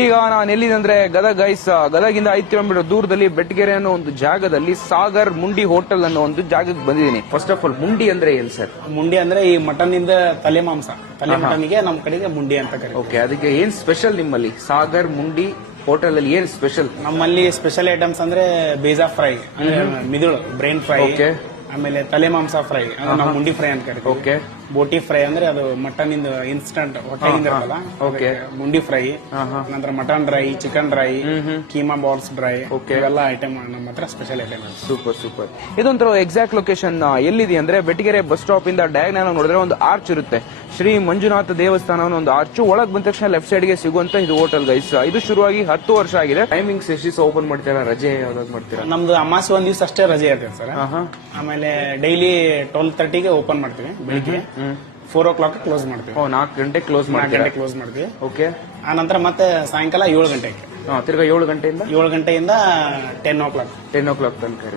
ಈಗ ನಾನು ಎಲ್ಲಿದಂದ್ರೆ Gadag guys, ಗದಗಿಂದ 5 kilometre ದೂರದಲ್ಲಿ ಬೆಟ್ಟಗೆರೆ ಅನ್ನೋ ಒಂದು ಜಾಗದಲ್ಲಿ ಸಾಗರ್ ಮುಂಡಿ ಹೋಟೆಲ್ ಅನ್ನೋ ಒಂದು ಜಾಗಕ್ಕೆ ಬಂದಿದ್ದೀನಿ. ಫಸ್ಟ್ ಆಫ್ ಆಲ್ ಮುಂಡಿ ಅಂದ್ರೆ ಏನ್ ಸರ್? ಮುಂಡಿ ಅಂದ್ರೆ ಈ ಮಟನ್ ಇಂದ ತಲೆ ಮಾಂಸ, ತಲೆ ಮಟನ್ಗೆ ನಮ್ ಕಡೆಗೆ ಮುಂಡಿ ಅಂತ ಕರೀತಾರೆ. ಓಕೆ, ಅದಕ್ಕೆ ಏನ್ ಸ್ಪೆಷಲ್ ನಿಮ್ಮಲ್ಲಿ ಸಾಗರ್ ಮುಂಡಿ ಹೋಟೆಲ್ ಅಲ್ಲಿ ಏನ್ ಸ್ಪೆಷಲ್? ನಮ್ಮಲ್ಲಿ ಸ್ಪೆಷಲ್ ಐಟಮ್ಸ್ ಅಂದ್ರೆ ಬೇಜಾ ಫ್ರೈ ಅಂದ್ರೆ ಮಿದುಳು ಬ್ರೈನ್ ಫ್ರೈ, ಓಕೆ, ಆಮೇಲೆ ತಲೆ ಮಾಂಸ ಫ್ರೈ ಅಂದ್ರೆ ನಾವು ಮುಂಡಿ ಫ್ರೈ ಅಂತ ಕರಿತೀವಿ. ಓಕೆ, ಬೋಟಿ ಫ್ರೈ ಅಂದ್ರೆ ಅದು ಮಟನ್ ಇಂದ ಇನ್ಸ್ಟಂಟ್ ಹೊಟ್ಟೆಗಿಂದ ಇರಲ್ಲ, ಓಕೆ, ಮುಂಡಿ ಫ್ರೈ. ನಂತರ mutton dry, chicken dry, keema balls dry, ಇವೆಲ್ಲ ಐಟಮ್ ನಮ್ಮ ಹತ್ರ ಸ್ಪೆಷಲ್ ಐಟಮ್. Super super. ಇದೊಂಥರ ಎಕ್ಸಾಕ್ಟ್ ಲೊಕೇಶನ್ ಎಲ್ಲಿದೆ ಅಂದ್ರೆ ಬೆಟ್ಟಗೆರೆ ಬಸ್ ಸ್ಟಾಪ್ ಇಂದ ಡಯಾಗ್ನಲ್ ನೋಡಿದ್ರೆ ಒಂದು ಆರ್ಚ್ ಇರುತ್ತೆ, ಶ್ರೀ ಮಂಜುನಾಥ ದೇವಸ್ಥಾನ ಒಂದು ಆರ್ಚ್. ಒಳಗ್ ಬಂದ ತಕ್ಷಣ ಲೆಫ್ಟ್ ಸೈಡ್ ಗೆ ಸಿಗುವಂತ ಇದು ಹೋಟೆಲ್ ಗೈಸ್. ಇದು ಶುರುವಾಗಿ 10 ವರ್ಷ ಆಗಿದೆ. ಟೈಮಿಂಗ್ಸ್ ಎಷ್ಟು ಓಪನ್ ಮಾಡ್ತೀರಾ? ರಜೆ ಯಾವ್ದಾದ್ರು ಮಾಡ್ತೀರಾ? ನಮ್ದು ಅಮಾಸೆ ಒಂದ್ ದಿವಸ ಅಷ್ಟೇ ರಜೆ ಇರ್ತದೆ ಸರ್. ಆಮೇಲೆ ಡೈಲಿ 12:30ಗೆ ಓಪನ್ ಮಾಡ್ತೀವಿ. ಬೆಳಿಗ್ಗೆ 4 o'clock ಕ್ಲೋಸ್ ಮಾಡ್ತೀವಿ. 4 ಗಂಟೆ ಕ್ಲೋಸ್ ಮಾಡ್ತೀವಿ. ಓಕೆ, ಆ ನಂತರ ಮತ್ತೆ ಸಾಯಂಕಾಲ 7 ಗಂಟೆಗೆ, ತಿರ್ಗಾ 7 ಗಂಟೆಯಿಂದ 7 ಗಂಟೆಯಿಂದ 10 o'clock ತನಕ.